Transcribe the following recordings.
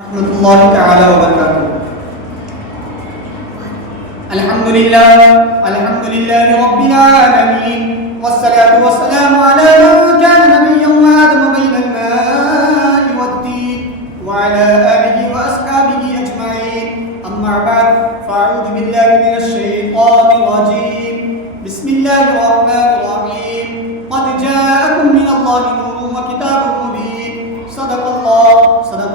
رحمۃ اللہ تعالی وبرکاتہ. الحمد للہ رب العالمین والصلاة والسلام على من كان نبيا وآدم بين الماء والطين وعلى آله وأصحابه أجمعين. أما بعد فأعوذ بالله من الشيطان الرجيم. بسم الله الرحمن الرحيم. قد جاءكم من الله نور وكتاب مبين. صدق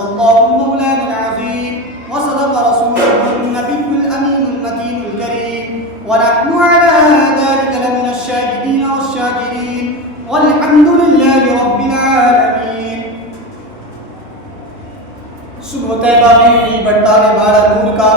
الله مولانا العظيم وصدق رسوله النبي الأمين المتين الكريم ونحن على ذلك لمن الشاهدين والشاكرين والحمد لله رب العالمين. صبح طیبہ میں ہوئی بڑھتا ہے بارہ نور کا،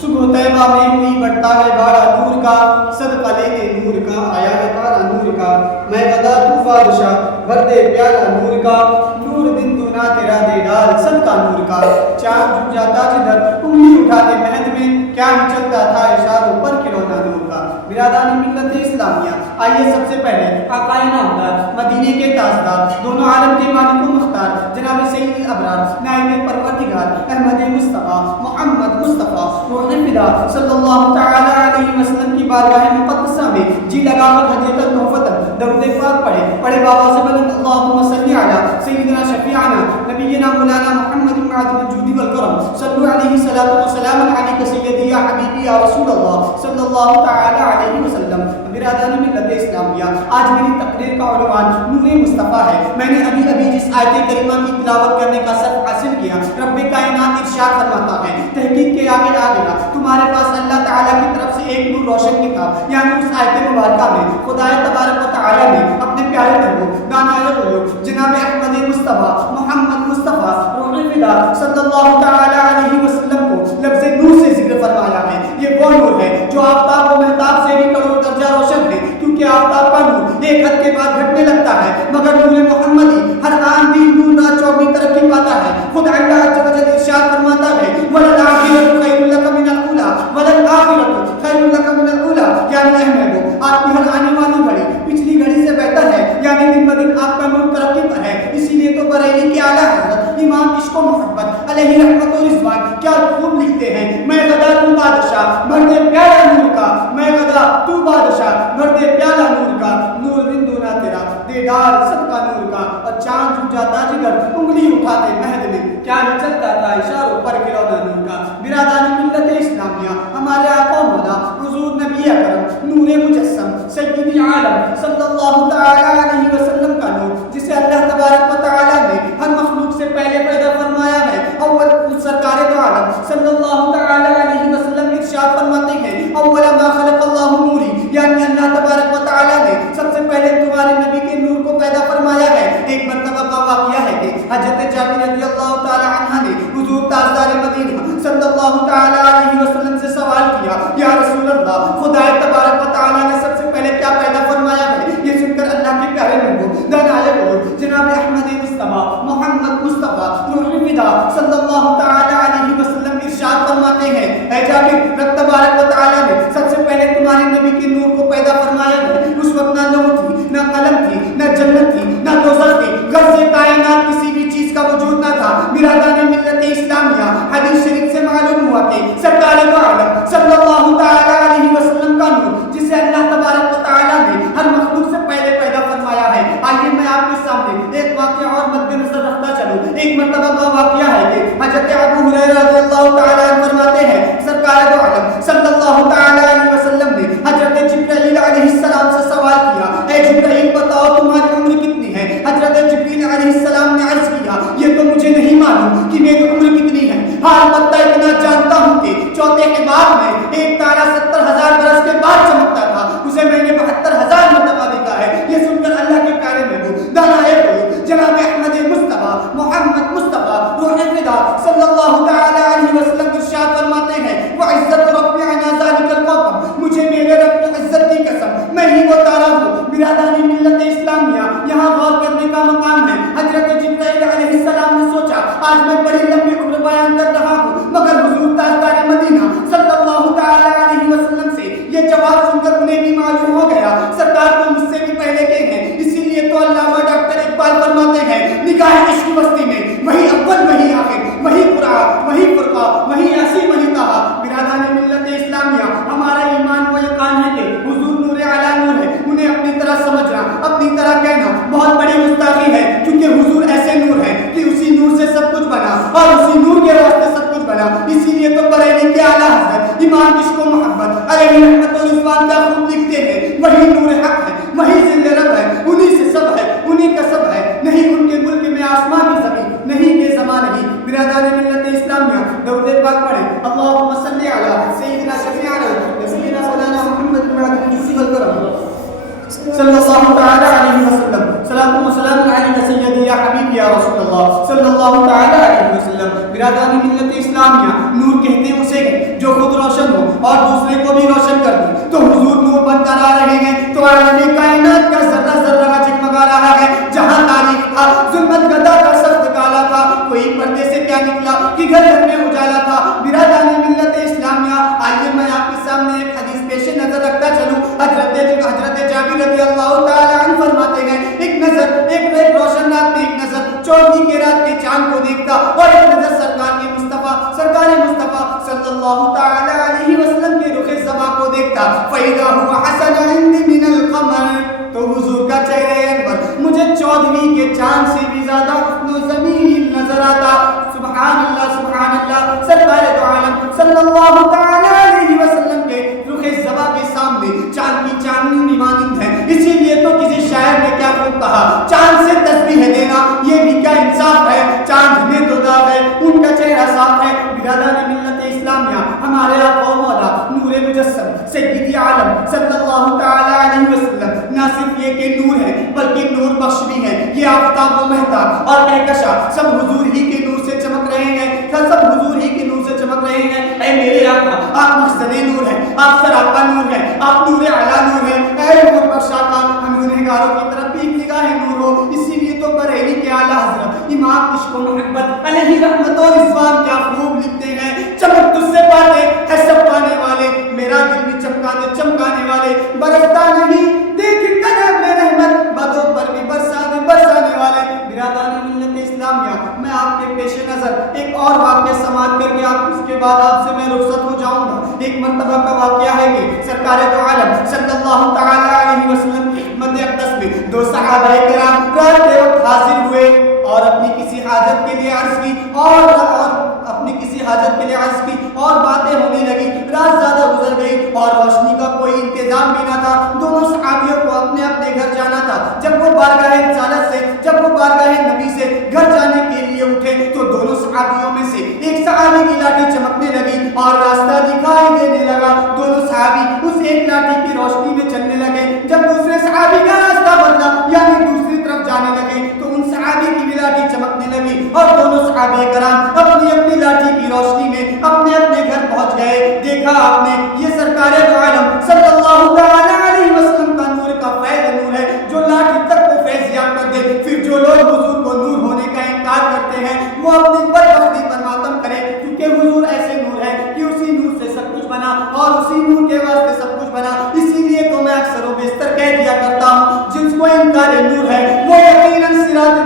صبح طیبہ میں ہوئی بڑھتا ہے بارہ نور کا، صدقہ لے کے نور کا آیا ہے تارا نور کا، میں غدا تو بادشاہ بھر دے پیالہ نور کا، نور دن دونا تیرا دے ڈال صدقہ نور کا. چاند جھک جاتا جدھر انگلی اٹھاتے مہد میں، کیا ہی چلتا تھا اشاروں پر کھلونا نور کا. برادران ملت اسلامیہ، آئیے سب سے پہلے آقا نامدار مدینے کے تاجدار دونوں عالم کے مالک و مختار جناب سید الابرار نائب پروردگار احمد مصطفیٰ محمد مصطفیٰ روح فدا صلی اللہ تعالی علیہ وسلم کی بارگاہ مقدسہ میں جی لگا کر ہدیۃ تحفۃ درود پاک پڑھے بابا سے بلند اللہم صلی علی سیدنا شفیعنا نبینا مولانا محمد معظم الجود والکرم صلو علیہ الصلوۃ والسلام علیک سیدی یا حبیبی یا رسول اللہ صلی اللہ تعالی علیہ وسلم. برادران ملت اسلامیہ، آج میری تقریر کا عنوان نور مصطفیٰ ہے. میں نے ابھی جس آیت کریمہ کی تلاوت کرنے کا شرف حاصل کیا، رب کائنات ارشاد فرماتا ہے تحقیق کے آگے گا تمہارے پاس اللہ تعالیٰ کی طرف سے ایک نور روشن کتاب، یعنی اس آیت مبارکہ میں خدا تبارک و تعالیٰ نے اپنے پیارے محبوب دانائے غیوب جناب احمد مصطفیٰ محمد مصطفیٰ روح فدا صلی اللہ تعالی علیہ وسلم کو لفظ نور سے ذکر فرمایا ہے. یہ وہ نور ہے جو آفتاب و مہتاب سے بھی کروڑ درجہ روشن ہے، کیونکہ آفتاب کا نور ایک حد کے بعد گھٹنے لگتا ہے، مگر نور محمدی ہر آن دن دور رات چوگنی ترقی پاتا ہے. خود اللہ عز و جل ارشاد فرماتا ہے وَلَلْآخِرَةُ خَيْرٌ لَكَ مِنَ الْأُولَىٰ وَلَلْآخِرَةُ خَيْرٌ لَكَ مِنَ الْأُولَىٰ. یعنی احمد آپ کی ہر آنے والی گھڑی پچھلی گھڑی سے بہتر ہے، یعنی دن بدن آپ کا نور ترقی پر ہے. اسی لیے تو بریلی کے اعلیٰ حضرت امام عشق و محبت علیہ رحمت و رضوان کیا خوب لکھتے ہیں، میں غدا تو بادشاہ بھر دے پیالہ نور کا، میں غدا تو بادشاہ بھر دے پیالہ نور کا، نور دن دونا تیرا دے ڈال صدقہ نور کا. اور چاند جھک جاتا جگر انگلی اٹھاتے مہد میں، کیا ہی چلتا تھا اشاروں پر کھلونا نور کا. برادران ملت اسلامیہ، ہمارے آقا مولا حضور نبی اکرم نور مجسم سید عالم صلی اللہ تعالی علیہ وسلم کا نور، جسے اللہ تبارک و تعالی نے ہر مخلوق سے پہلے پیدا فرمایا ہے. اول سرکار دو عالم صلی اللہ تعالی علیہ وسلم ارشاد فرماتے ہیں اول ما خلق اللہ نوری، یعنی اللہ تبارک و تعالی نے سب سے پہلے تمہارے نبی کے نور کو پیدا فرمایا ہے. ایک مرتبہ کا واقعہ ہے کہ حضرت جابر رضی اللہ تعالی عنہ نے حضور تاجدار مدینہ صلی اللہ تعالی علیہ وسلم سے سوال کیا، یا رسول اللہ خدا تبارک و تعالی نے سب سے پہلے کیا پیدا فرمایا ہے؟ یہ سن کر اللہ کے پیارے محبوب دانائے غیوب جناب احمد مصطفیٰ محمد مصطفیٰ روح فدا صلی اللہ تعالی علیہ وسلم ارشاد فرماتے ہیں اے جابر، رب تبارک و تعالی نے سب سے پہلے تمہارے نبی کے نور کو پیدا فرمایا ہے. اس وقت نہ لوح تھی، نہ قلم تھی، نہ جنت تھی، نہ دوزخ تھی، غرض کائنات کسی بھی چیز کا وجود نہ تھا. برادران ملت اسلامیہ، حدیث شریف سے معلوم ہوا کہ سرکار دو عالم صلی اللہ تعالی علیہ وسلم کا نور، جسے اللہ تبارک و تعالی نے ہر مخلوق سے پہلے پیدا فرمایا ہے. آئیے میں آپ کے سامنے ایک واقعہ اور مد نظر رکھتا چلوں. ایک مرتبہ کا واقعہ ہے کہ حضرت ابو ہریرہ رضی اللہ تعالی عنہ فرماتے ہیں سرکار دو عالم صلی اللہ تعالی علیہ وسلم نے حضرت جبرائیل علیہ السلام سے سوال کیا، اے جبرائیل بتاؤ تمہاری عمر کتنی ہے؟ حضرت جبرائیل علیہ السلام نے عرض کیا یہ تو مجھے نہیں معلوم کہ میری عمر کتنی ہے، ہاں البتہ اتنا جانتا ہوں کہ چوتھے کے بعد میں ایک تارا 70,000 برس کے بعد چمکتا تھا، اسے میں نے 72,000 مرتبہ دیکھا ہے. یہ سن کر اللہ کے پیارے محبوب دانائے غیوب جناب احمد مصطفیٰ محمد مصطفیٰ روح فدا صلی اللہ تعالی علیہ وسلم ارشاد فرماتے ہیں وعزت ربی علی ذلک القوم، مجھے میرے رب کی عزت کی قسم میں ہی وہ تارا ہوں. برادران ملت اسلامیہ، یہاں غور کرنے کا مقام ہے. حضرت جبرائیل علیہ السلام نے سوچا آج میں بڑی لمبی عمر بیان کر رہا ہوں، مگر حضور تاجدار مدینہ صلی اللہ تعالی علیہ وسلم سے یہ جواب سن کر انہیں بھی معلوم ہو گیا سرکار کو مجھ سے بھی پہلے کے ہیں. اسی لیے تو علامہ ڈاکٹر اقبال فرماتے ہیں نگاہ عشق بستی میں وہی اول وہی آخر وہی قرآن امام عشق و محبت علیہ رحمت و رضوان کا خوب لکھتے ہیں وہی نور حق ہے وہی زندہ رب ہے انہی سے سب ہے انہی کا سب ہے نہیں ان کے ملک میں آسمان کی زمین نہیں کہ زمان نہیں برادران ملت اسلامیہ درود پاک پڑھے اللہم صلی علی سیدنا شفیعنا سیدنا مولانا محمد بن عبد الجلیل والکرم صلی اللہ تعالی علیہ وسلم صلاۃ و سلام علیک سیدی یا حبیبی یا رسول اللہ صلی اللہ تعالی علیہ وسلم برادران ملت اسلامیہ نور کہتے ہیں اسے جو خود روشن ہو اور دوسرے کو بھی روشن کر دے تو حضور نور بن کر آ رہے ہیں تو عالم کائنات کا ذرہ ذرہ کا جگمگا رہا ہے جہاں تاریخ تھا ظلمت گدا کا سخت کالا تھا کوئی پردے سے کیا نکلا کہ گھر گھر میں اجالا تھا برادران ملت اسلامیہ آئیے میں آپ کے سامنے ایک حدیث پیش نظر رکھتا چلوں حضرت جابر رضی اللہ تعالی عنہ فرماتے ہیں ایک روشن رات میں ایک نظر 14 کے رات کے چاند کو دیکھتا اور ایک نظر سرکار مصطفیٰ صلی اللہ تعالی علیہ وسلم کے رخ زبا کو دیکھتا فَإِذَا هُوَ حَسَنَ عِنْدِ مِنَ الْقَمَرِ تو حضور کا چہرہ انور مجھے 14ویں کے چاند سے بھی زیادہ زمین نظر آتا سبحان اللہ سرکار دو عالم صلی اللہ تعالی علیہ وسلم کے رخ زبا کے سامنے چاند کی چاندنی مانند ہے اسی لیے تو کسی شاعر نے کیا خوب کہا چاند سے تسبیح دینا یہ بھی کیا انصاف ہے چاند میں تو داغ ہے ان کا چہرہ صاف ہے برادران ملت اسلامیہ ہمارے آقا و مولا نور مجسم سیدی عالم صلی اللہ تعالی علیہ وسلم نہ صرف یہ کہ نور ہے بلکہ نور بخش بھی ہے یہ آفتاب و مہتاب اور کہکشاں سب حضور ہی کے نور سے چمک رہے ہیں سب حضور ہی کے نور سے چمک رہے ہیں اے میرے آقا آپ مقصد نور ہیں آپ سراپا نور ہیں آپ نور اعلیٰ نور ہیں اے نور بخش آقا ہم گنہگاروں کی طرف بھی ایک نگاہ نور ہو اسی لیے تو بریلی کے اعلیٰ حضرت امام عشق و محبت علیہ رحمت و رضوان کیا خوب لکھتے ہیں چمک تجھ سے پاتے ہے سب پانے والے میرا دل بھی چمکانے والے برستا نہیں دیکھ قدم میں رحمت بدوں پر بھی برسانے والے برادران ملت اسلامیہ میں آپ کے پیش نظر ایک اور واقعہ سماعت کر کے آپ اس کے بعد آپ سے میں رخصت ہو جاؤں گا ایک مرتبہ کا واقعہ ہے کہ سرکار دو عالم صلی اللہ تعالی علیہ وسلم کی خدمت اقدس میں دو صحابہ کرام رات کے وقت حاضر ہوئے اور اپنی کسی حاجت کے لیے عرض کی اور باتیں ہونے لگی رات زیادہ گزر گئی اور روشنی کا کوئی انتظام بھی نہ تھا دونوں صحابیوں کو اپنے اپنے گھر جانا تھا جب وہ بارگاہ نبی سے گھر جانے کے لیے اٹھے تو دونوں صحابیوں میں سے ایک صحابی کی لاٹھی چمکنے لگی اور راستہ دکھائی دینے لگا دونوں صحابی اس ایک لاٹھی کی روشنی میں چلنے لگے جب دوسرے صحابی کا راستہ بدلا یعنی دوسری طرف جانے لگے تو ان صحابی کی بھی لاٹھی چمکنے لگی اور دونوں صحابہ کرام اپنی اپنی لاٹھی کی روشنی میں اپنے اپنے گھر پہنچ گئے دیکھا آپ نے یہ سرکار دو عالم صلی اللہ تعالی علیہ وسلم کا نور کا فیض نور ہے جو لاٹھی تک کو فیض یاب کر دے پھر جو لوگ حضور کو نور ہونے کا انکار کرتے ہیں وہ اپنی بدبختی پر ماتم کرے کیونکہ حضور ایسے نور ہے کہ اسی نور سے سب کچھ بنا اور اسی نور کے واسطے سب کچھ بنا اسی لیے تو میں اکثر و بیشتر کہہ دیا کرتا ہوں جس کو انکار نور ہے وہ یقیناً صراط